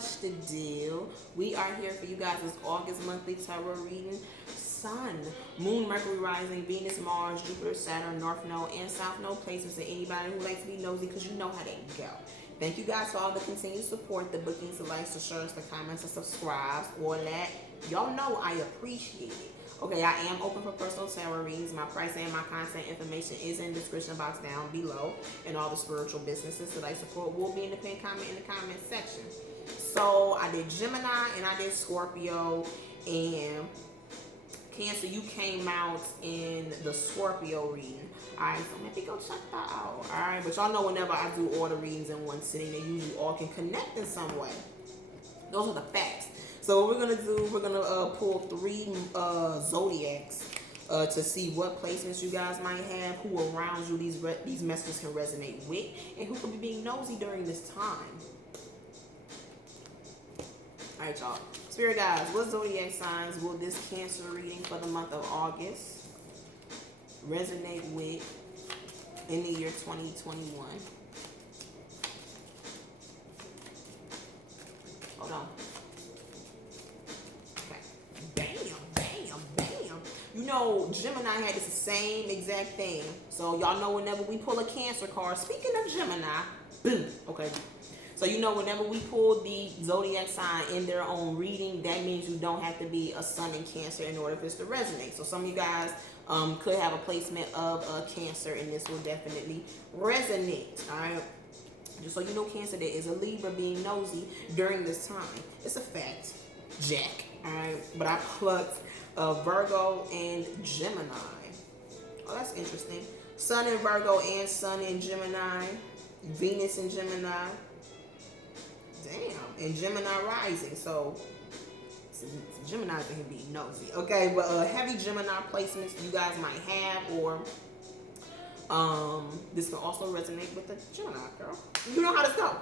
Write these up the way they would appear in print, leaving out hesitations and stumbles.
what's the deal? We are here for you guys this August monthly tarot reading. Sun, Moon, Mercury rising, Venus, Mars, Jupiter, Saturn, North Node, and South Node placements, and anybody who likes to be nosy because you know how they go. Thank you guys for all the continued support, the bookings, the likes, the shares, the comments, the subscribes, all that. Y'all know I appreciate it. Okay, I am open for personal tarot readings. My price and my contact information is in the description box down below. And all the spiritual businesses that I support will be in the pinned comment in the comment section. So I did Gemini and I did Scorpio, and Cancer, you came out in the Scorpio reading. Alright, so maybe go check that out. Alright, but y'all know whenever I do all the readings in one sitting, they usually all can connect in some way. Those are the facts. So what we're gonna do, we're gonna pull 3 zodiacs to see what placements you guys might have, who around you these messages can resonate with, and who could be being nosy during this time. All right, y'all. Spirit guides, what zodiac signs will this Cancer reading for the month of August resonate with in the year 2021? Hold on. You know, Gemini had the same exact thing. So y'all know whenever we pull a Cancer card, speaking of Gemini, boom, okay. So you know whenever we pull the zodiac sign in their own reading, that means you don't have to be a Sun in Cancer in order for this to resonate. So some of you guys could have a placement of a Cancer, and this will definitely resonate, all right? Just so you know, Cancer, there is a Libra being nosy during this time. It's a fact, Jack, all right? But I plucked Virgo and Gemini. Oh, that's interesting. Sun in Virgo and Sun in Gemini. Venus in Gemini. Damn. And Gemini rising. So Gemini can be nosy. Okay, but heavy Gemini placements you guys might have, or this can also resonate with the Gemini girl. You know how this go.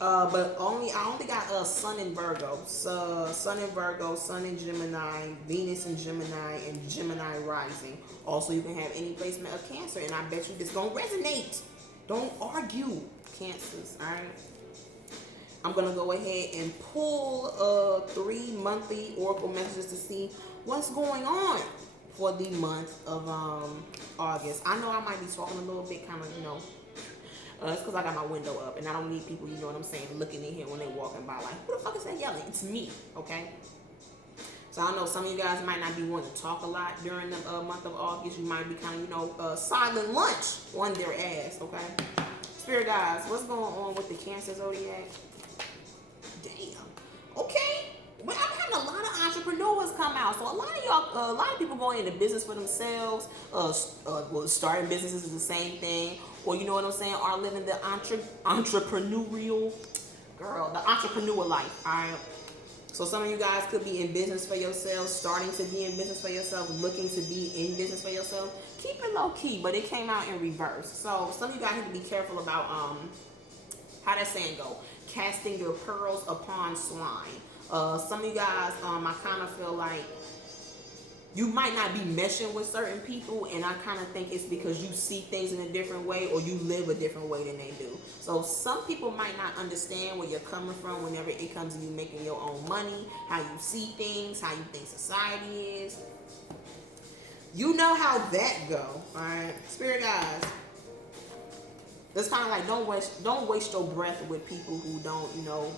But I only got Sun in Virgo, so Sun in Virgo, Sun in Gemini, Venus in Gemini, and Gemini rising. Also, you can have any placement of Cancer, and I bet you this gonna resonate. Don't argue, Cancers. All right. I'm gonna go ahead and pull 3 monthly oracle messages to see what's going on for the month of August. I know I might be talking a little bit, kind of, you know. It's because I got my window up, and I don't need people, you know what I'm saying, looking in here when they're walking by like, who the fuck is that yelling? It's me, okay? So I know some of you guys might not be wanting to talk a lot during the month of August. You might be kind of, you know, silent lunch on their ass, okay? Spirit guys, what's going on with the Cancer zodiac? Damn. Okay. But I'm having a lot of entrepreneurs come out. So a lot of y'all, a lot of people going into business for themselves. Well, starting businesses is the same thing. Or you know what I'm saying, are living the entrepreneurial, girl, the entrepreneur life, all right? So some of you guys could be in business for yourself, starting to be in business for yourself, looking to be in business for yourself. Keep it low key, but it came out in reverse. So some of you guys need to be careful about, how that saying go, casting your pearls upon swine. Some of you guys, I kind of feel like you might not be meshing with certain people, and I kind of think it's because you see things in a different way, or you live a different way than they do. So some people might not understand where you're coming from whenever it comes to you making your own money, how you see things, how you think society is. You know how that go, all right? Spirit guys, it's kind of like don't waste your breath with people who don't, you know.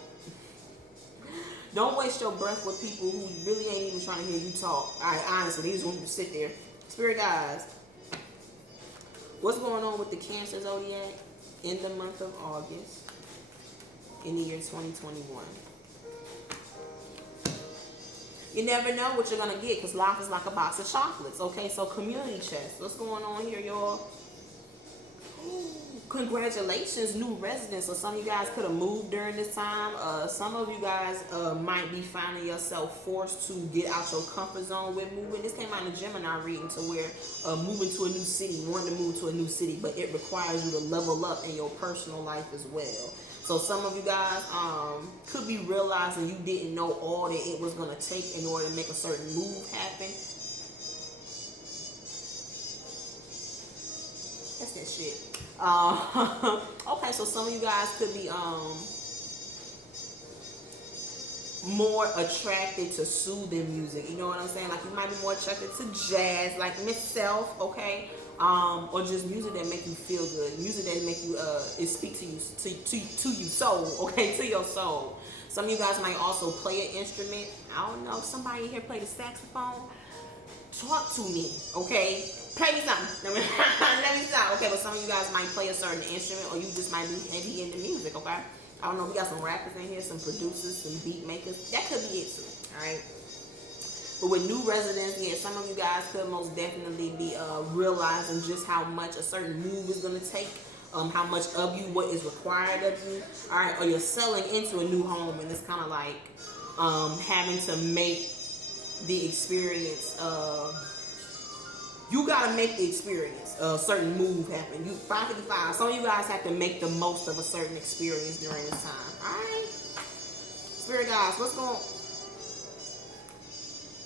Don't waste your breath with people who really ain't even trying to hear you talk. Honestly, they just want you to sit there. Spirit guys, what's going on with the Cancer zodiac in the month of August in the year 2021? You never know what you're going to get, because life is like a box of chocolates. Okay, so community chest. What's going on here, y'all? Congratulations, new residents. So some of you guys could have moved during this time. Some of you guys might be finding yourself forced to get out your comfort zone with moving. This came out in the Gemini reading, to where moving to a new city, wanting to move to a new city, but it requires you to level up in your personal life as well. So some of you guys could be realizing you didn't know all that it was going to take in order to make a certain move happen. That's that shit. Okay, so some of you guys could be more attracted to soothing music. You know what I'm saying? Like you might be more attracted to jazz, like myself, okay? Or just music that make you feel good, music that make you it speak to you to you soul, okay, to your soul. Some of you guys might also play an instrument. I don't know. Somebody here play the saxophone. Talk to me, okay? Play me something. Let me stop. Okay, but some of you guys might play a certain instrument, or you just might be heavy into music, okay? I don't know. We got some rappers in here, some producers, some beat makers. That could be it too. All right. But with new residents, yeah, some of you guys could most definitely be realizing just how much a certain move is gonna take. How much of you, what is required of you. All right, or you're selling into a new home, and it's kind of like having to make the experience. You gotta make the experience. A certain move happen. You 555. Some of you guys have to make the most of a certain experience during this time. All right, Spirit guys, what's going?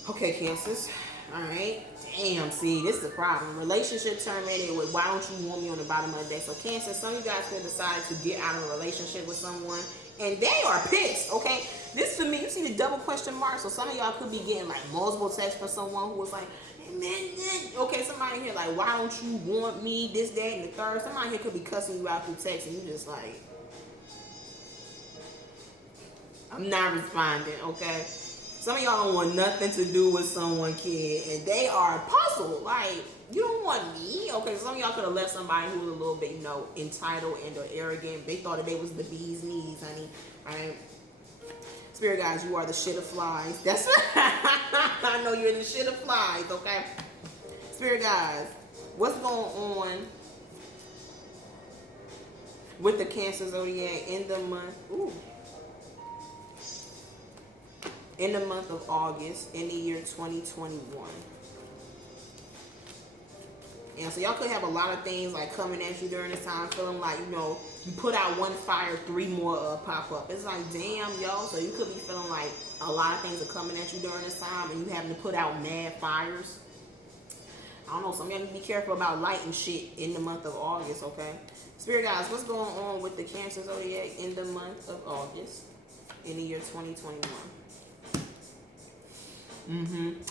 Okay, Cancers. All right. Damn, see, this is a problem. Relationship terminated with why don't you want me on the bottom of the deck? So Cancer, some of you guys could decide to get out of a relationship with someone, and they are pissed, okay? This for me, you see the double question mark? So some of y'all could be getting like multiple texts from someone who was like, hey, man, okay, somebody here like, why don't you want me, this, that, and the third. Somebody here could be cussing you out through text, and you just like, I'm not responding, okay? Some of y'all don't want nothing to do with someone, kid, and they are puzzled. Like, you don't want me? Okay, some of y'all could have left somebody who was a little bit, you know, entitled and or arrogant. They thought that they was the bee's knees, honey. All right? Spirit guys, you are the shit of flies. That's I know you're the shit of flies, okay? Spirit guys, what's going on with the Cancer zodiac in the month? Ooh. In the month of August, in the year 2021. And so y'all could have a lot of things like coming at you during this time, feeling like, you know, you put out one fire, 3 more pop up. It's like, damn, yo. So you could be feeling like a lot of things are coming at you during this time, and you having to put out mad fires. I don't know, some of y'all need to be careful about lighting shit in the month of August, okay? Spirit guys, what's going on with the Cancer zodiac in the month of August, in the year 2021?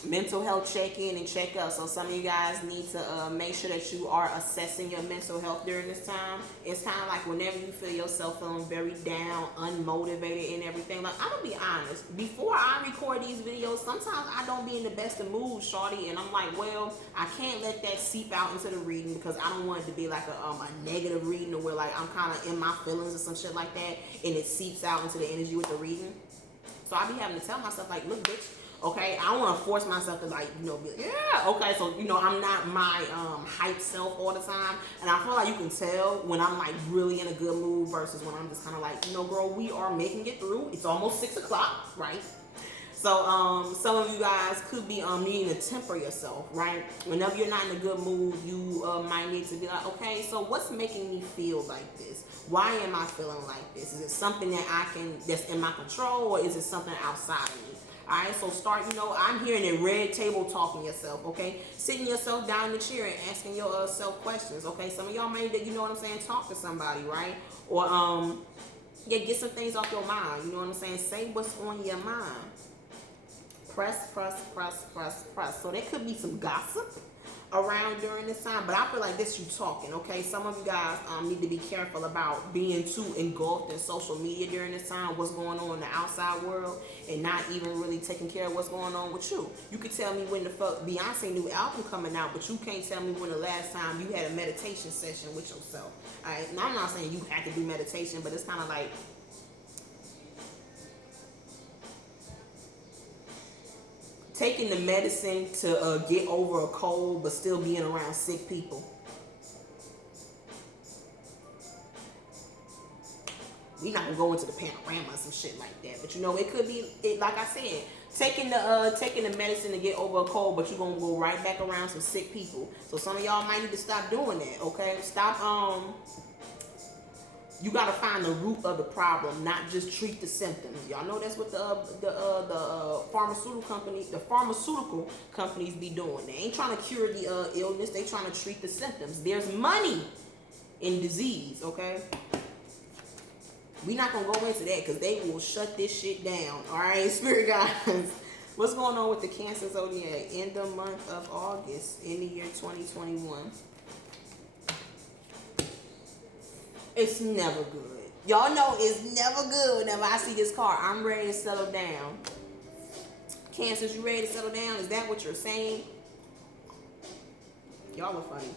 Mental health check-in and check-up. So some of you guys need to make sure that you are assessing your mental health during this time. It's kind of like whenever you feel yourself feeling very down, unmotivated and everything. Like, I'm gonna be honest, before I record these videos, sometimes I don't be in the best of mood, shorty, and I'm like, well, I can't let that seep out into the reading because I don't want it to be like a negative reading or where like I'm kind of in my feelings or some shit like that, and it seeps out into the energy with the reading. So I be having to tell myself like, look, bitch, okay, I don't want to force myself to like, you know, be like, yeah, okay, so, you know, I'm not my hype self all the time, and I feel like you can tell when I'm like really in a good mood versus when I'm just kind of like, you know, girl, we are making it through. It's almost 6 o'clock, right? So some of you guys could be needing to temper yourself, right? Whenever you're not in a good mood, you might need to be like, okay, so what's making me feel like this? Why am I feeling like this? Is it something that's in my control, or is it something outside of me? All right, so start, you know, I'm hearing a red table talking yourself, okay? Sitting yourself down in the chair and asking yourself questions, okay? Some of y'all may, you know what I'm saying, talk to somebody, right? Or, yeah, get some things off your mind, you know what I'm saying? Say what's on your mind. Press. So there could be some gossip around during this time, but I feel like this you talking, okay? Some of you guys need to be careful about being too engulfed in social media during this time, what's going on in the outside world, and not even really taking care of what's going on with you. You could tell me when the fuck Beyonce new album coming out, but you can't tell me when the last time you had a meditation session with yourself. All right, now I'm not saying you have to do meditation, but it's kind of like, taking the medicine to get over a cold, but still being around sick people. We not gonna go into the panorama or some shit like that, but you know it could be. Like I said, taking the medicine to get over a cold, but you're gonna go right back around some sick people. So some of y'all might need to stop doing that. Okay, stop. You gotta find the root of the problem, not just treat the symptoms. Y'all know that's what the pharmaceutical companies be doing. They ain't trying to cure the illness. They trying to treat the symptoms. There's money in disease, okay? We're not gonna go into that because they will shut this shit down. All right, spirit guys. What's going on with the Cancer zodiac in the month of August in the year 2021? It's never good. Y'all know it's never good whenever I see this card. I'm ready to settle down. Cancers, you ready to settle down? Is that what you're saying? Y'all are funny.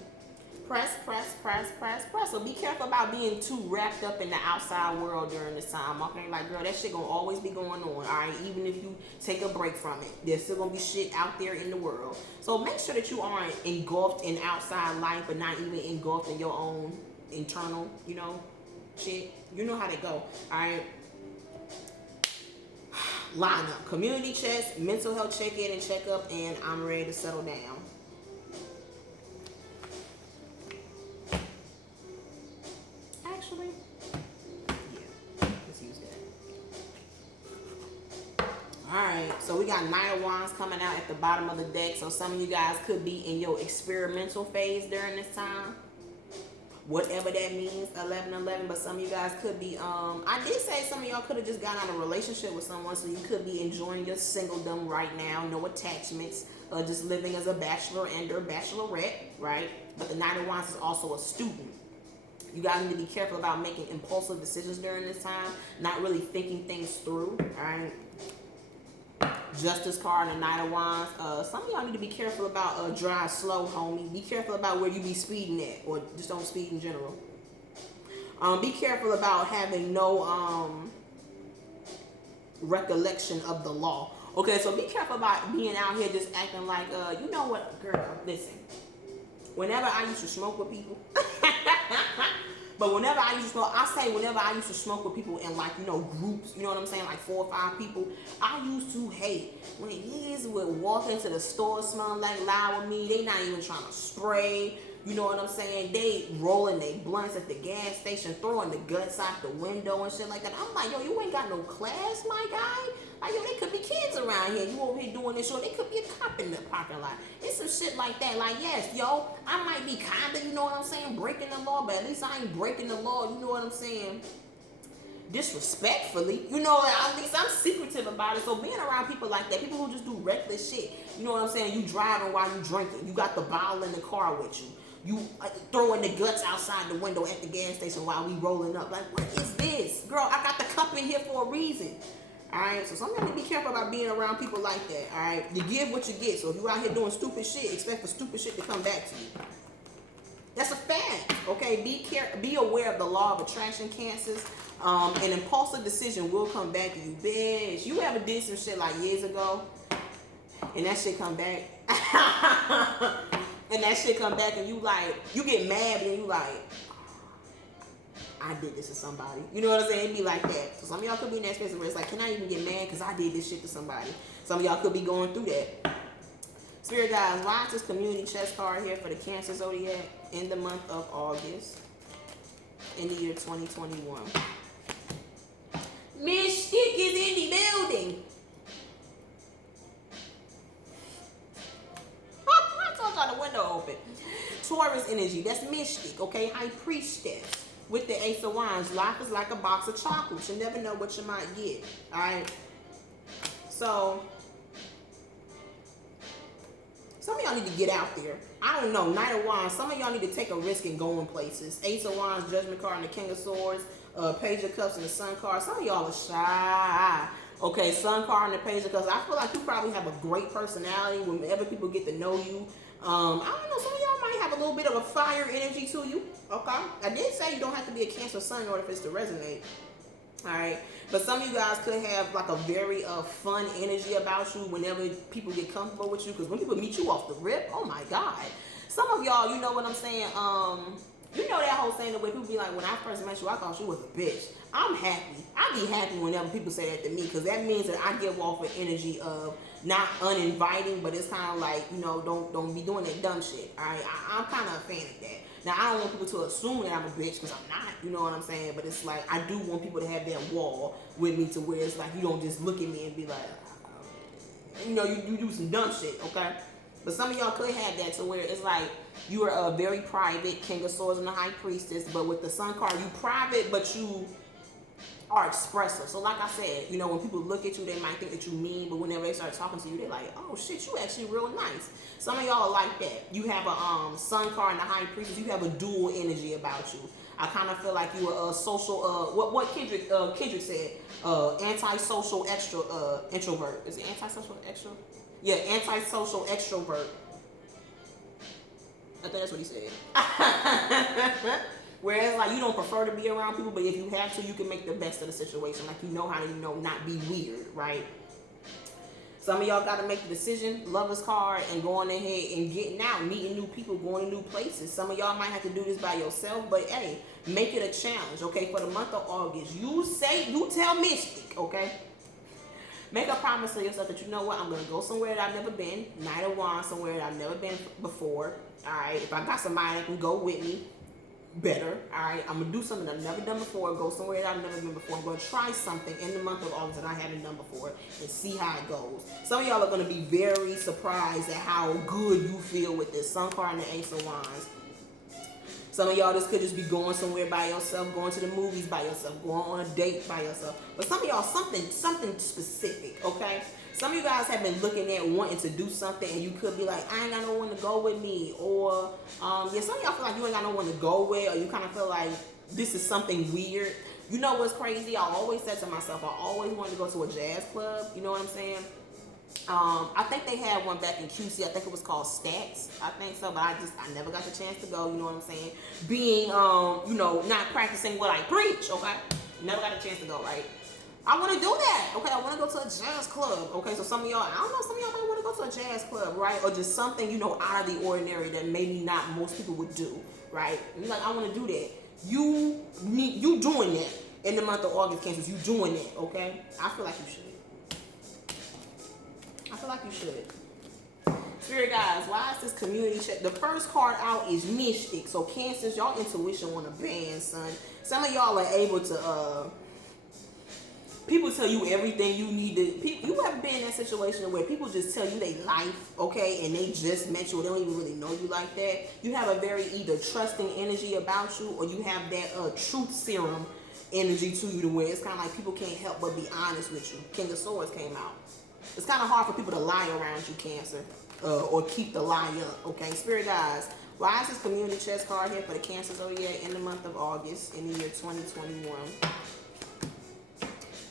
Press, press, press, press, press. So be careful about being too wrapped up in the outside world during this time. Okay, like, girl, that shit gonna always be going on. All right, even if you take a break from it, there's still gonna be shit out there in the world. So make sure that you aren't engulfed in outside life, but not even engulfed in your own internal, shit. You know how they go. All right. Line up. Community checks, mental health check-in and check-up, and I'm ready to settle down. Actually, yeah, let's use that. Alright, so we got Knight of Wands coming out at the bottom of the deck. So some of you guys could be in your experimental phase during this time. Whatever that means, 11-11, but some of you guys could be, I did say some of y'all could have just got out of a relationship with someone, so you could be enjoying your singledom right now, no attachments, just living as a bachelor and or bachelorette, right? But the Knight of Wands is also a student. You guys need to be careful about making impulsive decisions during this time, not really thinking things through, all right? Justice card and the Knight of Wands. Some of y'all need to be careful about drive slow, homie. Be careful about where you be speeding at, or just don't speed in general. Be careful about having no recollection of the law. Okay, so be careful about being out here just acting like, you know what, girl, listen. Whenever I used to smoke with people, but whenever I used to smoke, whenever I used to smoke with people in like, groups, you know what I'm saying, like 4 or 5 people, I used to hate when niggas would walk into the store smelling like loud with me. They not even trying to spray, you know what I'm saying? They rolling their blunts at the gas station, throwing the guts out the window and shit like that. I'm like, yo, you ain't got no class, my guy. Like, yo, they could be kids around here. You over here doing this show. They could be a cop in the parking lot. It's some shit like that. Like, yes, yo, I might be kind of, you know what I'm saying, breaking the law, but at least I ain't breaking the law, you know what I'm saying, disrespectfully. At least I'm secretive about it. So being around people like that, people who just do reckless shit, you know what I'm saying, you driving while you drinking. You got the bottle in the car with you. You throwing the guts outside the window at the gas station while we rolling up. Like, what is this? Girl, I got the cup in here for a reason. Alright, so some of y'all need to be careful about being around people like that. Alright, you give what you get. So if you out here doing stupid shit, expect for stupid shit to come back to you. That's a fact. Okay, be aware of the law of attraction, Cancers. An impulsive decision will come back to you. Bitch, you ever did some shit like years ago, and that shit come back? And that shit come back and you get mad and you like, I did this to somebody. You know what I'm saying? It'd be like that. So some of y'all could be in that space where it's like, can I even get mad because I did this shit to somebody? Some of y'all could be going through that. Spirit guys, why is this community chest card here for the Cancer zodiac in the month of August in the year 2021? Mystic is in the building. I told y'all the window open. Taurus energy, that's Mystic, okay? High Priestess. With the Ace of Wands, life is like a box of chocolates. You never know what you might get. Alright? So, some of y'all need to get out there. I don't know. Knight of Wands. Some of y'all need to take a risk in going places. Ace of Wands, Judgment card, and the King of Swords. Page of Cups and the Sun card. Some of y'all are shy. Okay, Sun card and the Page of Cups. I feel like you probably have a great personality whenever people get to know you. I don't know. Some of y'all might have a little bit of a fire energy to you. Okay, I did say you don't have to be a Cancer Sun in order for this to resonate. All right, but some of you guys could have like a very fun energy about you whenever people get comfortable with you. Because when people meet you off the rip, oh my God. Some of y'all, you know what I'm saying. You know that whole saying the way people be like, when I first met you, I thought you was a bitch. I'm happy. I be happy whenever people say that to me, because that means that I give off an energy of not uninviting, but it's kind of like, don't be doing that dumb shit. All right, I'm kind of a fan of that. Now, I don't want people to assume that I'm a bitch, because I'm not, you know what I'm saying? But it's like, I do want people to have that wall with me to where it's like, you don't just look at me and be like, you do some dumb shit, okay? But some of y'all could have that to where it's like, you are a very private King of Swords and the High Priestess, but with the Sun card, you private, but you are expressive. So like I said, you know, when people look at you, they might think that you mean, but whenever they start talking to you, they're like, oh shit, you actually real nice. Some of y'all are like that. You have a sun card and the high priestess. You have a dual energy about you. I kind of feel like you are a social. What Kendrick said. Antisocial introvert. Is it antisocial extro? Yeah, antisocial extrovert. I think that's what he said. Whereas, like, you don't prefer to be around people, but if you have to, you can make the best of the situation. Like, you know how to, you know, not be weird, right? Some of y'all got to make the decision, lover's card, and going ahead and getting out, meeting new people, going to new places. Some of y'all might have to do this by yourself, but hey, make it a challenge, okay? For the month of August, you tell Mystic, okay? Make a promise to yourself that, you know what, I'm going to go somewhere that I've never been, Knight of Wands, somewhere that I've never been before, all right? If I got somebody that can go with me, better, all right? I'm going to do something I've never done before, go somewhere that I've never been before. I'm going to try something in the month of August that I haven't done before and see how it goes. Some of y'all are going to be very surprised at how good you feel with this Sun card and the Ace of Wands. Some of y'all, this could just be going somewhere by yourself, going to the movies by yourself, going on a date by yourself. But some of y'all, something specific, okay? Some of you guys have been looking at wanting to do something, and you could be like, I ain't got no one to go with me. Or, yeah, some of y'all feel like you ain't got no one to go with, or you kind of feel like this is something weird. You know what's crazy? I always said to myself, I always wanted to go to a jazz club. You know what I'm saying? I think they had one back in QC. I think it was called Stacks. I think so, but I never got the chance to go. You know what I'm saying? Being, you know, not practicing what I preach. Okay, never got a chance to go. Right? I want to do that. Okay, I want to go to a jazz club. Okay, so some of y'all, I don't know, some of y'all might want to go to a jazz club, right? Or just something, you know, out of the ordinary that maybe not most people would do, right? And you're like, I want to do that. You doing that in the month of August, Kansas. You doing that? Okay, I feel like you should. I feel like you should. Spirit guys, why is this community check? The first card out is Mystic. So Cancers, y'all intuition want to band, son. Some of y'all are able to, people tell you everything you need to, you ever been in that situation where people just tell you their life, okay, and they just met you, or they don't even really know you like that? You have a very either trusting energy about you, or you have that truth serum energy to you to where it's kind of like people can't help but be honest with you. King of Swords came out. It's kind of hard for people to lie around you, Cancer, or keep the lie up, okay? Spirit guys, why is this community chest card here for the Cancer zodiac in the month of August in the year 2021?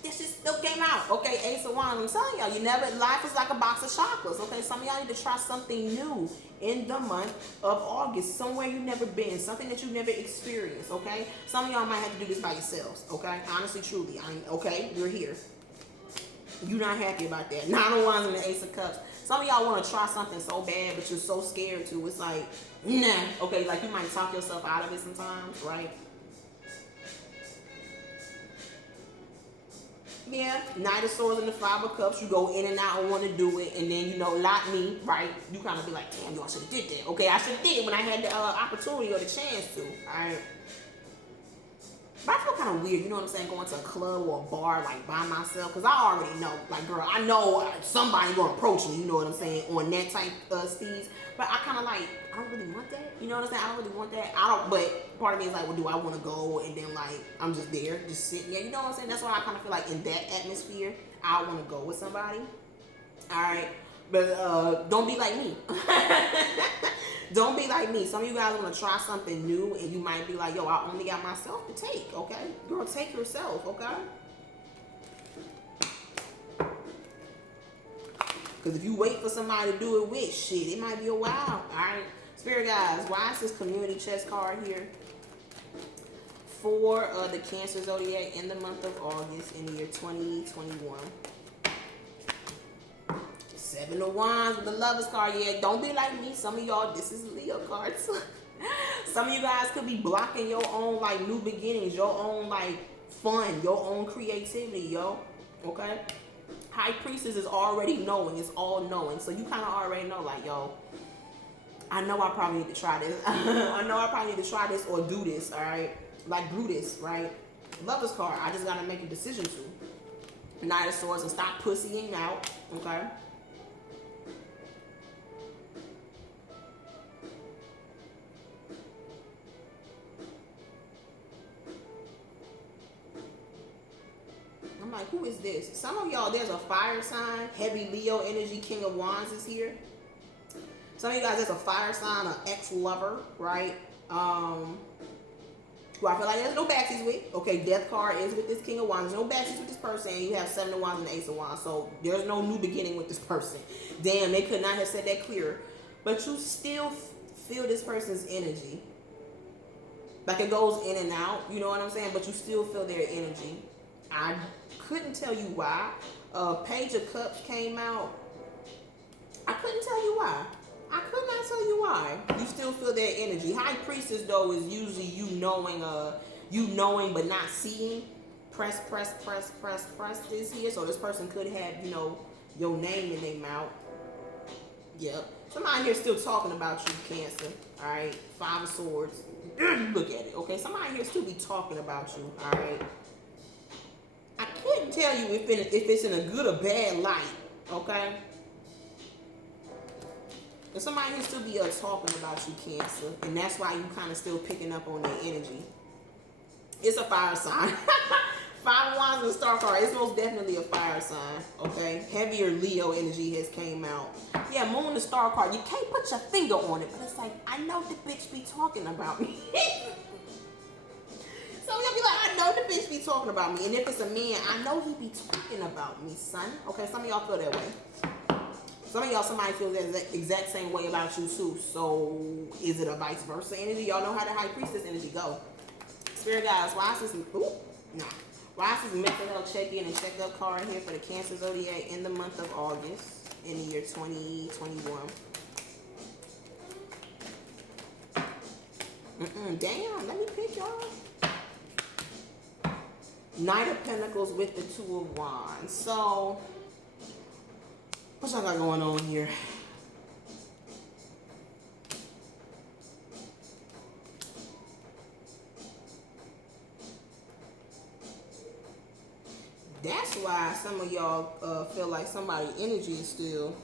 This just still came out, okay? Ace of Wands. I'm telling y'all, life is like a box of chocolates, okay? Some of y'all need to try something new in the month of August, somewhere you've never been, something that you've never experienced, okay? Some of y'all might have to do this by yourselves, okay? Honestly, truly, okay? You're here. You're not happy about that. Nine of Wands and the Ace of Cups. Some of y'all want to try something so bad, but you're so scared to. It's like, nah. Okay, like you might talk yourself out of it sometimes, right? Yeah, Knight of Swords and the Five of Cups. You go in and out and want to do it, and then, you know, like me, right? You kind of be like, damn, yo, I should have did that. Okay, I should have did it when I had the opportunity or the chance to. All right. But I feel kind of weird, you know what I'm saying, going to a club or a bar, like, by myself, because I already know, like, girl, I know somebody going to approach me, you know what I'm saying, on that type of steez. But I kind of like, I don't really want that, you know what I'm saying, I don't really want that. But part of me is like, well, do I want to go, and then, like, I'm just there, just sitting there, you know what I'm saying? That's why I kind of feel like in that atmosphere, I want to go with somebody, all right? But don't be like me. Don't be like me. Some of you guys want to try something new, and you might be like, yo, I only got myself to take, okay? Girl, take yourself, okay? Because if you wait for somebody to do it with, shit, it might be a while, all right? Spirit guys, why is this community chest card here for the Cancer zodiac in the month of August in the year 2021? Seven of Wands with the Lovers card. Yeah, don't be like me. Some of y'all, this is Leo cards. Some of you guys could be blocking your own, like, new beginnings, your own, like, fun, your own creativity, yo. Okay? High Priestess is already knowing. It's all knowing. So you kind of already know, like, yo, I know I probably need to try this. I know I probably need to try this or do this, all right? Like Brutus, right? Lovers card. I just got to make a decision to. Knight of Swords, and stop pussying out, okay? I'm like, who is this? Some of y'all, there's a fire sign, heavy Leo energy, King of Wands is here. Some of you guys, there's a fire sign, an ex-lover, right? Who I feel like there's no backsies with. Okay, death card is with this King of Wands. There's no backsies with this person. And you have 7 of Wands and the Ace of Wands. So there's no new beginning with this person. Damn, they could not have said that clearer. But you still feel this person's energy. Like it goes in and out, you know what I'm saying? But you still feel their energy. I couldn't tell you why. Page of Cups came out. I couldn't tell you why. I could not tell you why. You still feel their energy. High Priestess though is usually you knowing but not seeing. Press is here. So this person could have, you know, your name in their mouth. Yep. Somebody here still talking about you, Cancer. Alright. 5 of Swords. Look at it. Okay. Somebody here still be talking about you. Alright. I couldn't tell you if it's in a good or bad light. Okay. And somebody here still be talking about you, Cancer. And that's why you kind of still picking up on their energy. It's a fire sign. 5 of Wands and the Star card. It's most definitely a fire sign. Okay. Heavier Leo energy has came out. Yeah, Moon the Star card. You can't put your finger on it. But it's like, I know the bitch be talking about me. Some of y'all be like, I know the bitch be talking about me. And if it's a man, I know he be talking about me, son. Okay, some of y'all feel that way. Some of y'all, somebody feels that exact same way about you too. So is it a vice versa energy? Y'all know how the High Priestess energy go. Spirit guys, why is this? Why is this mental health check-in and check-up card here for the Cancer Zodiac in the month of August in the year 2021? Damn, let me pick y'all. Knight of Pentacles with the 2 of Wands. So what y'all got going on here? That's why some of y'all feel like somebody's energy is still.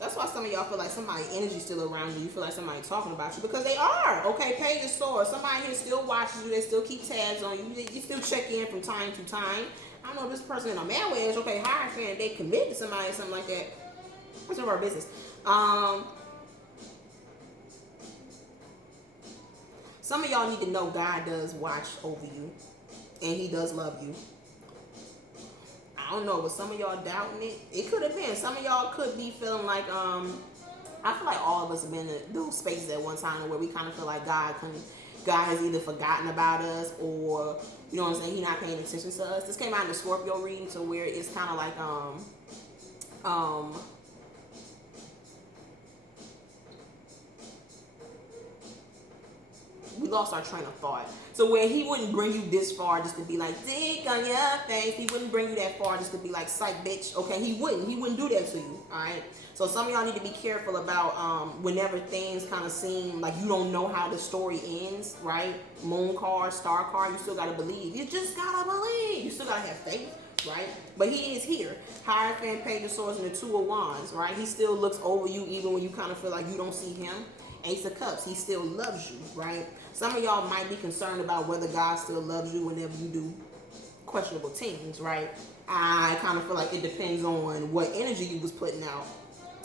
That's why some of y'all feel like somebody's energy is still around you. You feel like somebody talking about you because they are. Okay, Page of Swords. Somebody here still watches you. They still keep tabs on you. You still check in from time to time. I don't know this person in a marriage. Okay, higher fan. They commit to somebody or something like that. That's none of our business. Some of y'all need to know God does watch over you, and He does love you. I don't know, but some of y'all doubting it. It could have been. Some of y'all could be feeling like I feel like all of us have been in those spaces at one time where we kind of feel like God has either forgotten about us or, you know what I'm saying, He's not paying attention to us. This came out in the Scorpio reading to where it's kind of like we lost our train of thought. So where He wouldn't bring you this far just to be like, dick on your face. He wouldn't bring you that far just to be like, psych, bitch. Okay, He wouldn't do that to you. All right. So some of y'all need to be careful about whenever things kind of seem like you don't know how the story ends, right? Moon card, Star card, you still got to believe. You just got to believe. You still got to have faith, right? But He is here. Hierophant, Page of Swords, and the 2 of Wands, right? He still looks over you even when you kind of feel like you don't see Him. Ace of Cups, He still loves you, right? Some of y'all might be concerned about whether God still loves you whenever you do questionable things, right? I kind of feel like it depends on what energy you was putting out.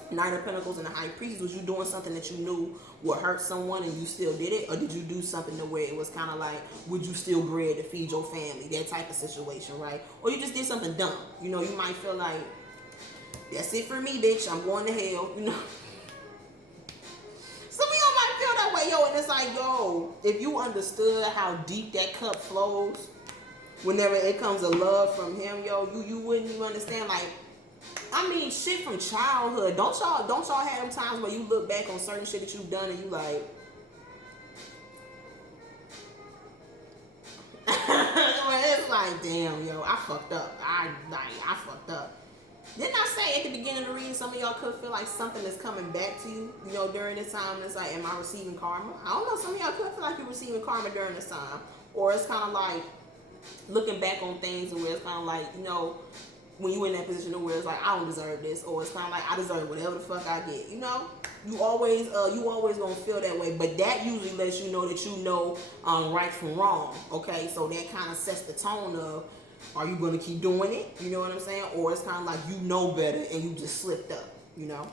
Knight of Pentacles and the High Priest, was you doing something that you knew would hurt someone and you still did it? Or did you do something to where it was kind of like, would you steal bread to feed your family? That type of situation, right? Or you just did something dumb. You know, you might feel like, that's it for me, bitch. I'm going to hell, you know? Some of y'all might feel that way, yo, and it's like, yo, if you understood how deep that cup flows, whenever it comes to love from Him, yo, you wouldn't even understand. Like, I mean, shit from childhood. Don't y'all have them times where you look back on certain shit that you've done and you like, it's like, damn, yo, I fucked up. I fucked up. Didn't I say at the beginning of the reading, some of y'all could feel like something is coming back to you, you know, during this time? And it's like, am I receiving karma? I don't know. Some of y'all could feel like you're receiving karma during this time. Or it's kind of like looking back on things where it's kind of like, you know, when you're in that position where it's like, I don't deserve this. Or it's kind of like, I deserve whatever the fuck I get. You know, you always gonna feel that way. But that usually lets you know that you know right from wrong. Okay, so that kind of sets the tone of, Are you gonna keep doing it? You know what I'm saying? Or it's kind of like you know better and you just slipped up, you know?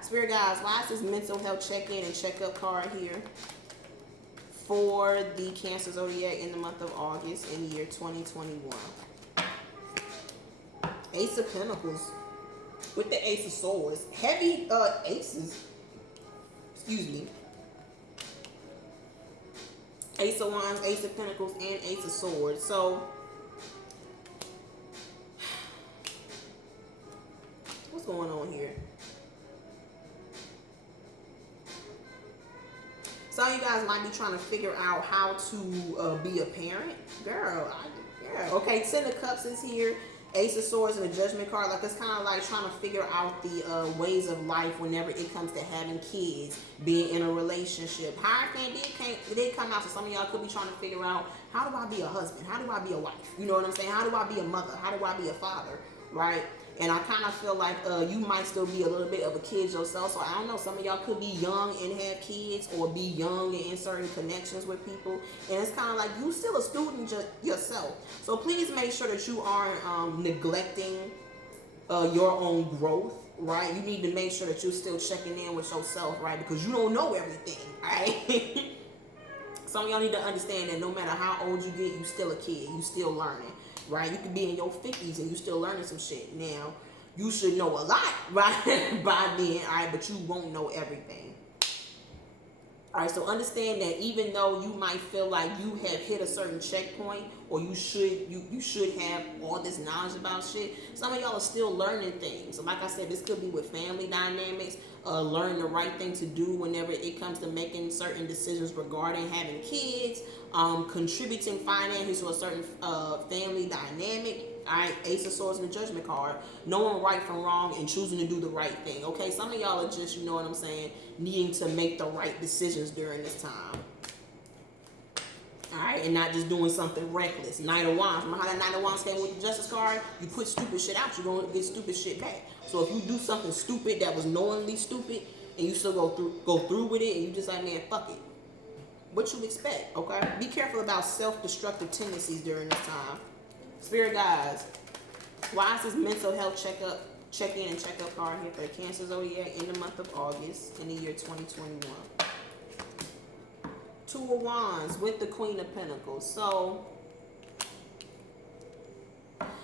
Spirit guides, why is this mental health check-in and check-up card here for the Cancer Zodiac in the month of August in the year 2021? Ace of Pentacles with the Ace of Swords. Heavy aces. Excuse me. Ace of Wands, Ace of Pentacles, and Ace of Swords. So, what's going on here? Some of you guys might be trying to figure out how to be a parent. Girl, yeah. Okay, Ten of Cups is here. Ace of Swords and the Judgment card. Like, it's kind of like trying to figure out the ways of life whenever it comes to having kids, being in a relationship. Hierophant did come out, so some of y'all could be trying to figure out, how do I be a husband? How do I be a wife? You know what I'm saying? How do I be a mother? How do I be a father? Right? And I kind of feel like you might still be a little bit of a kid yourself. So I don't know. Some of y'all could be young and have kids, or be young and in certain connections with people. And it's kind of like you still a student yourself. So please make sure that you aren't neglecting your own growth, right? You need to make sure that you're still checking in with yourself, right? Because you don't know everything, right? Some of y'all need to understand that no matter how old you get, you still a kid. You still learning. Right, you could be in your 50s and you still learning some shit. Now, you should know a lot, right, by then, all right, but you won't know everything. All right, so understand that even though you might feel like you have hit a certain checkpoint, or you should have all this knowledge about shit, some of y'all are still learning things. So like I said, this could be with family dynamics, learn the right thing to do whenever it comes to making certain decisions regarding having kids, contributing finances to a certain family dynamic. All right, Ace of Swords and the Judgment card, knowing right from wrong and choosing to do the right thing. Okay, some of y'all are just, you know what I'm saying, needing to make the right decisions during this time. All right, and not just doing something reckless. Knight of Wands. Remember how that Knight of Wands came with the Justice card? You put stupid shit out, you're going to get stupid shit back. So if you do something stupid that was knowingly stupid, and you still go through with it, and you just like, man, fuck it. What you expect, okay? Be careful about self-destructive tendencies during this time. Spirit guides, why is this mental health check-in and check-up card here for the Cancer Zodiac in the month of August in the year 2021? Two of Wands with the Queen of Pentacles. So,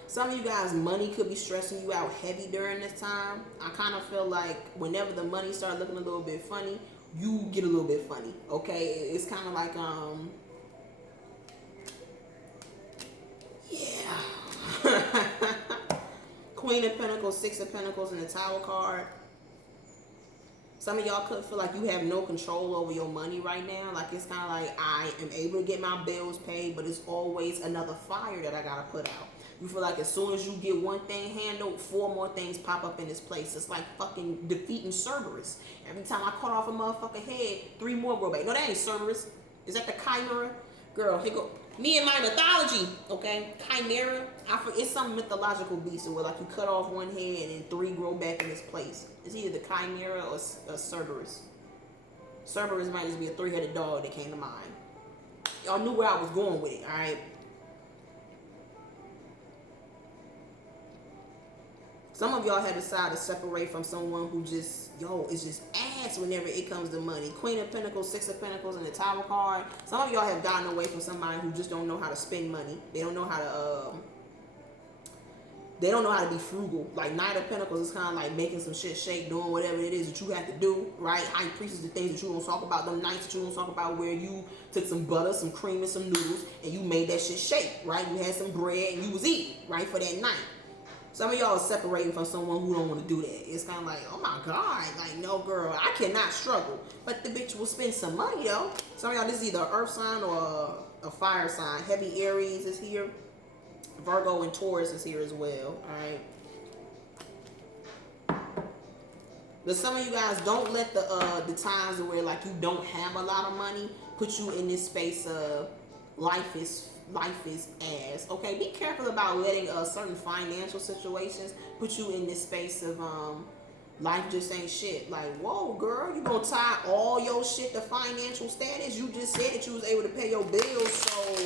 some of you guys, money could be stressing you out heavy during this time. I kind of feel like whenever the money starts looking a little bit funny, you get a little bit funny, okay? It's kind of like, yeah. Queen of Pentacles, Six of Pentacles, and the Tower card. Some of y'all could feel like you have no control over your money right now. Like, it's kind of like, I am able to get my bills paid, but it's always another fire that I got to put out. You feel like as soon as you get one thing handled, 4 more things pop up in this place. It's like fucking defeating Cerberus. Every time I cut off a motherfucker head, 3 more grow back. No, that ain't Cerberus. Is that the Chimera? Girl, here go. Me and my mythology, okay? Chimera. It's some mythological beast where like you cut off one head and 3 grow back in its place. It's either the Chimera or Cerberus. Cerberus might just be a 3-headed dog that came to mind. Y'all knew where I was going with it, all right? Some of y'all have decided to separate from someone who just, is just ass whenever it comes to money. Queen of Pentacles, Six of Pentacles, and the Tower card. Some of y'all have gotten away from somebody who just don't know how to spend money. They don't know how to be frugal. Like Knight of Pentacles is kind of like making some shit shake, doing whatever it is that you have to do, right? High Priest is the things that you don't talk about, them nights that you don't talk about where you took some butter, some cream, and some noodles, and you made that shit shake, right? You had some bread and you was eating, right, for that night. Some of y'all are separating from someone who don't want to do that. It's kind of like, oh my God, like, no, girl, I cannot struggle. But the bitch will spend some money, though. Some of y'all, this is either an earth sign or a fire sign. Heavy Aries is here. Virgo and Taurus is here as well, all right? But some of you guys, don't let the times where, like, you don't have a lot of money put you in this space of life is ass, okay? Be careful about letting certain financial situations put you in this space of life just ain't shit. Like, whoa, girl, you gonna tie all your shit to financial status? You just said that you was able to pay your bills, so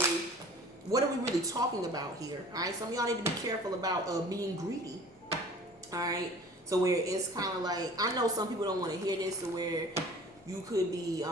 what are we really talking about here? All right, some of y'all need to be careful about being greedy. All right, so where it's kind of like, I know some people don't want to hear this, to where you could be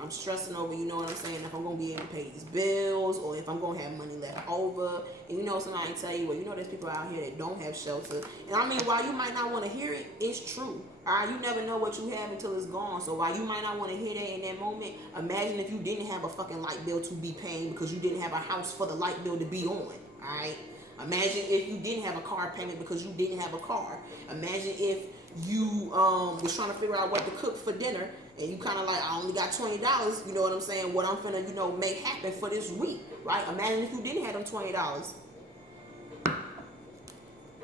I'm stressing over, you know what I'm saying, if I'm gonna be able to pay these bills, or if I'm gonna have money left over. And you know, somebody tell you, well, you know, there's people out here that don't have shelter. And I mean, while you might not want to hear it, it's true. All right, you never know what you have until it's gone. So while you might not want to hear that in that moment, imagine if you didn't have a fucking light bill to be paying because you didn't have a house for the light bill to be on. All right, imagine if you didn't have a car payment because you didn't have a car. Imagine if you was trying to figure out what to cook for dinner, and you kind of like, I only got $20, you know what I'm saying, what I'm finna, you know, make happen for this week, right? Imagine if you didn't have them $20.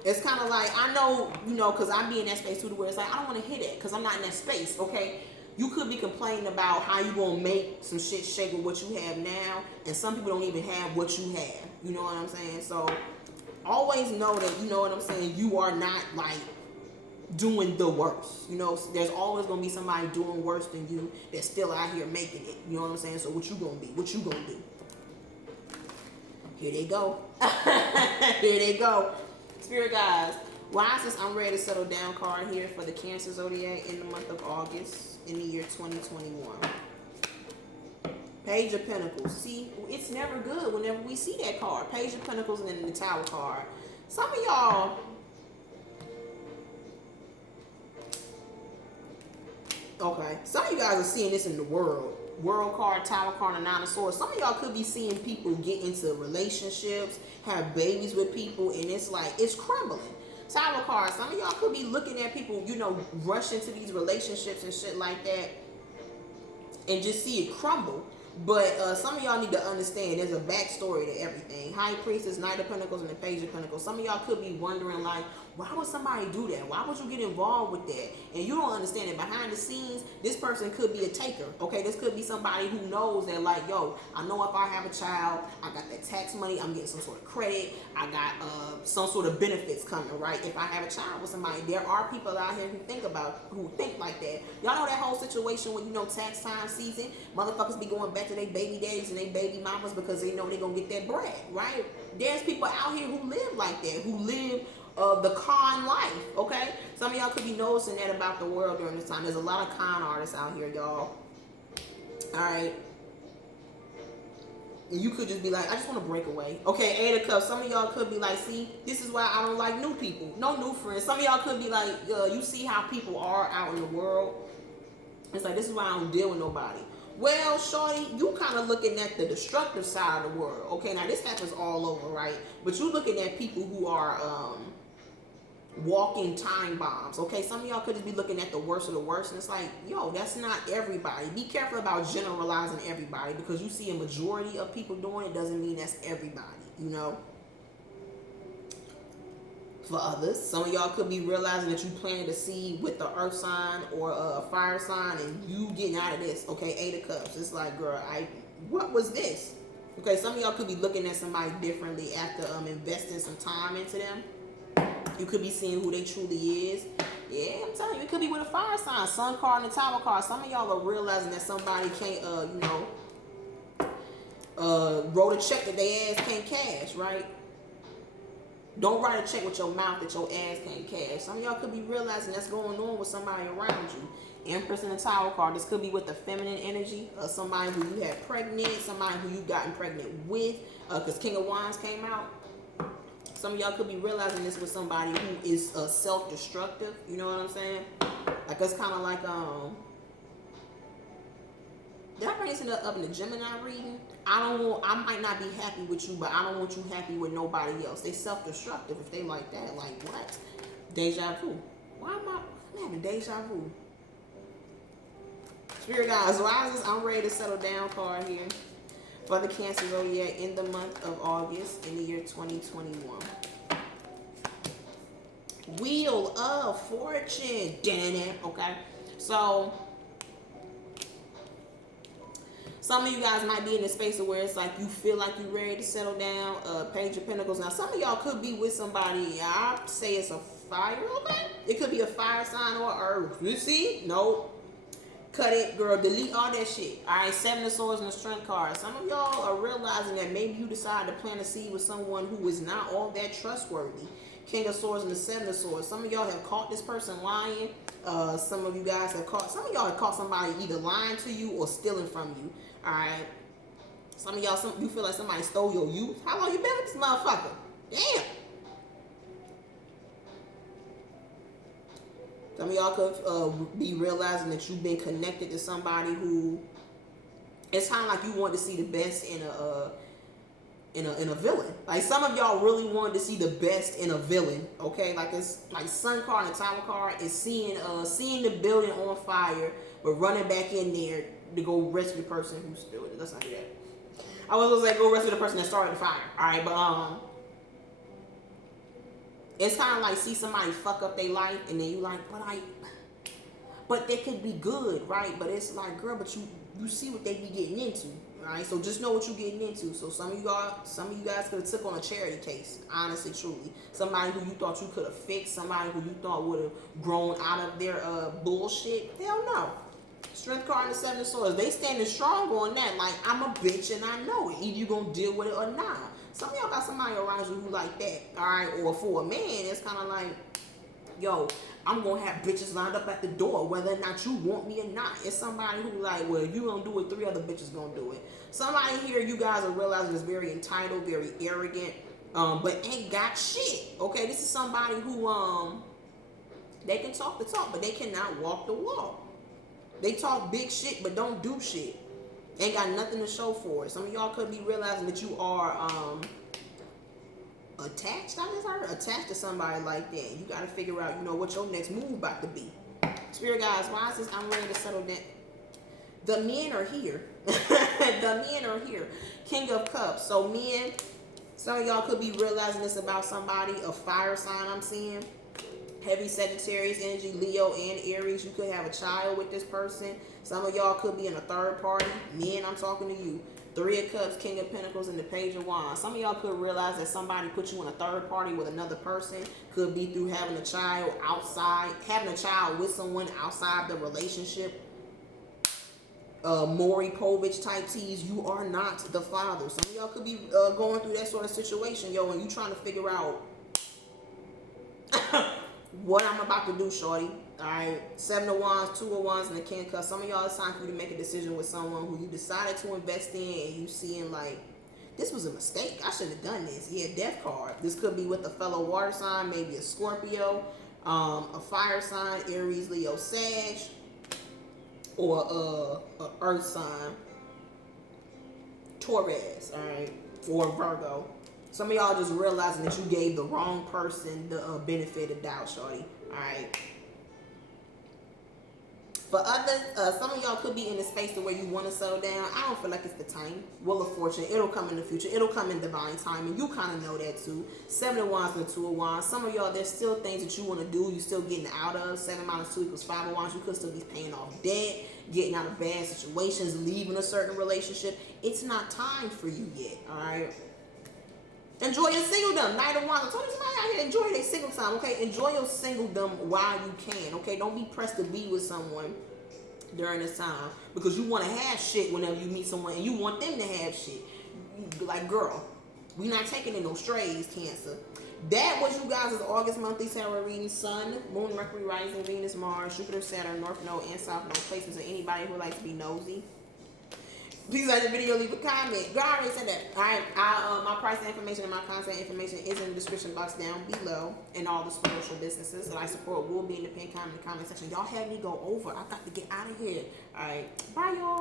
It's kind of like, I know, you know, because I be in that space too, where it's like, I don't want to hear that because I'm not in that space, okay? You could be complaining about how you going to make some shit shake with what you have now, and some people don't even have what you have, you know what I'm saying? So always know that, you know what I'm saying, you are not like doing the worst. You know, there's always gonna be somebody doing worse than you that's still out here making it. You know what I'm saying? So what you gonna be? What you gonna do? Here they go. Here they go. Spirit guys, why is this I'm ready to settle down card here for the Cancer Zodiac in the month of August in the year 2021? Page of Pentacles. See, it's never good whenever we see that card. Page of Pentacles and then the Tower card. Some of y'all, okay, some of you guys are seeing this in the world. World card, Tower card, and Nine of Swords. Some of y'all could be seeing people get into relationships, have babies with people, and it's like, it's crumbling. Tower card, some of y'all could be looking at people, you know, rush into these relationships and shit like that and just see it crumble. But some of y'all need to understand there's a backstory to everything. High Priestess, Knight of Pentacles, and the Page of Pentacles. Some of y'all could be wondering, like, why would somebody do that? Why would you get involved with that? And you don't understand it. Behind the scenes, this person could be a taker, okay? This could be somebody who knows that, like, yo, I know if I have a child, I got that tax money, I'm getting some sort of credit, I got some sort of benefits coming, right? If I have a child with somebody, there are people out here who think like that. Y'all know that whole situation when, you know, tax time season, motherfuckers be going back to their baby daddies and their baby mamas because they know they're gonna get that bread, right? There's people out here who live like that, who live the con life, okay? Some of y'all could be noticing that about the world during this time. There's a lot of con artists out here, y'all. All right. And you could just be like, I just want to break away. Okay, Eight of Cups. Some of y'all could be like, see, this is why I don't like new people. No new friends. Some of y'all could be like, you see how people are out in the world. It's like, this is why I don't deal with nobody. Well, shorty, you kind of looking at the destructive side of the world. Okay, now this happens all over, right? But you looking at people who are walking time bombs. Okay, some of y'all could just be looking at the worst of the worst, and it's like, yo, that's not everybody. Be careful about generalizing everybody, because you see a majority of people doing it doesn't mean that's everybody, you know. For others, some of y'all could be realizing that you planted a seed with the earth sign or a fire sign, and you getting out of this. Okay, Eight of Cups. It's like, girl, what was this? Okay, some of y'all could be looking at somebody differently after investing some time into them. You could be seeing who they truly is. Yeah, I'm telling you, it could be with a fire sign, Sun card and the Tower card. Some of y'all are realizing that somebody can't, wrote a check that their ass can't cash, right? Don't write a check with your mouth that your ass can't cash. Some of y'all could be realizing that's going on with somebody around you. Empress and the Tower card. This could be with the feminine energy. Somebody who you had pregnant, somebody who you gotten pregnant with. Because King of Wands came out. Some of y'all could be realizing this with somebody who is self-destructive. You know what I'm saying? Like, it's kind of like, did I bring this up in the Gemini reading? I might not be happy with you, but I don't want you happy with nobody else. They self-destructive if they like that. Like, what? Deja vu. Why am I'm having deja vu? Spirit guys, why is this I'm ready to settle down card here for the Cancer Zodiac in the month of August in the year 2021? Wheel of Fortune. Okay, so some of you guys might be in a space where it's like you feel like you're ready to settle down. Page of Pentacles. Now, some of y'all could be with somebody. I say it's a fire. Okay, it could be a fire sign or earth. You see? Nope. Cut it, girl. Delete all that shit. All right, Seven of Swords and the Strength card. Some of y'all are realizing that maybe you decided to plant a seed with someone who is not all that trustworthy. King of Swords and the Seven of Swords. Some of y'all have caught this person lying. Some of you guys have caught. Some of y'all have caught somebody either lying to you or stealing from you. All right. Some of y'all, you feel like somebody stole your youth. How long you been with this motherfucker? Damn. Some of y'all could be realizing that you've been connected to somebody who, it's kind of like you want to see the best in a villain. Like some of y'all really wanted to see the best in a villain. Okay, like it's like Sun card and Tower card is seeing the building on fire, but running back in there to go rescue the person who stole it. Let's not do that. I was gonna say go rescue the person that started the fire. All right, but it's kind of like see somebody fuck up their life, and then you like, but they could be good, right? But it's like, girl, but you see what they be getting into, right? So just know what you're getting into. So some of you guys could have took on a charity case, honestly, truly. Somebody who you thought you could have fixed, somebody who you thought would have grown out of their bullshit. Hell no. Strength card and the Seven of Swords, they standing strong on that. Like, I'm a bitch and I know it. Either you gonna deal with it or not. Some of y'all got somebody around you who like that, all right? Or for a man, it's kind of like, yo, I'm going to have bitches lined up at the door, whether or not you want me or not. It's somebody who like, well, if you going to do it, 3 other bitches going to do it. Somebody here, you guys are realizing is very entitled, very arrogant, but ain't got shit, okay? This is somebody who, they can talk the talk, but they cannot walk the walk. They talk big shit, but don't do shit. Ain't got nothing to show for it. Some of y'all could be realizing that you are attached. I just heard attached to somebody like that. You got to figure out, you know, what your next move about to be. Spirit guys, why is this? I'm ready to settle down. The men are here. The men are here. King of Cups. So men, some of y'all could be realizing this about somebody, a fire sign I'm seeing. Heavy Sagittarius energy, Leo and Aries. You could have a child with this person. Some of y'all could be in a third party. Men, I'm talking to you. 3 of Cups, King of Pentacles, and the Page of Wands. Some of y'all could realize that somebody put you in a third party with another person. Could be through having a child outside, having a child with someone outside the relationship. Maury Povich type teas, you are not the father. Some of y'all could be going through that sort of situation, yo, and you trying to figure out what I'm about to do, shorty. All right, 7 of Wands, 2 of Wands, and the King of Cups. Some of y'all, it's time for you to make a decision with someone who you decided to invest in, and you seeing like, this was a mistake. I should have done this. Yeah, Death card. This could be with a fellow water sign, maybe a Scorpio, a fire sign, Aries, Leo, Sag, or a Earth sign, Taurus, all right, or Virgo. Some of y'all just realizing that you gave the wrong person the benefit of doubt, shorty. All right. For others, some of y'all could be in a space to where you want to settle down. I don't feel like it's the time. Wheel of Fortune, it'll come in the future. It'll come in divine time, and you kind of know that too. 7 of Wands and 2 of Wands. Some of y'all, there's still things that you want to do. You're still getting out of. 7 minus 2 equals 5 of Wands. You could still be paying off debt, getting out of bad situations, leaving a certain relationship. It's not time for you yet, all right? Enjoy your singledom. Knight of Wands. I told you somebody out here, enjoy their single time, okay? Enjoy your singledom while you can, okay? Don't be pressed to be with someone during this time because you want to have shit whenever you meet someone and you want them to have shit. Like, girl, we not taking in no strays, Cancer. That was you guys' August monthly tarot reading. Sun, Moon, Mercury, Rising, Venus, Mars, Jupiter, Saturn, North Node, and South Node placements. And anybody who likes to be nosy, please like the video, leave a comment. Girl, I already said that. Alright, my pricing information and my contact information is in the description box down below. And all the spiritual businesses that I support will be in the pinned comment in the comment section. Y'all had me go over. I got to get out of here. Alright, bye y'all.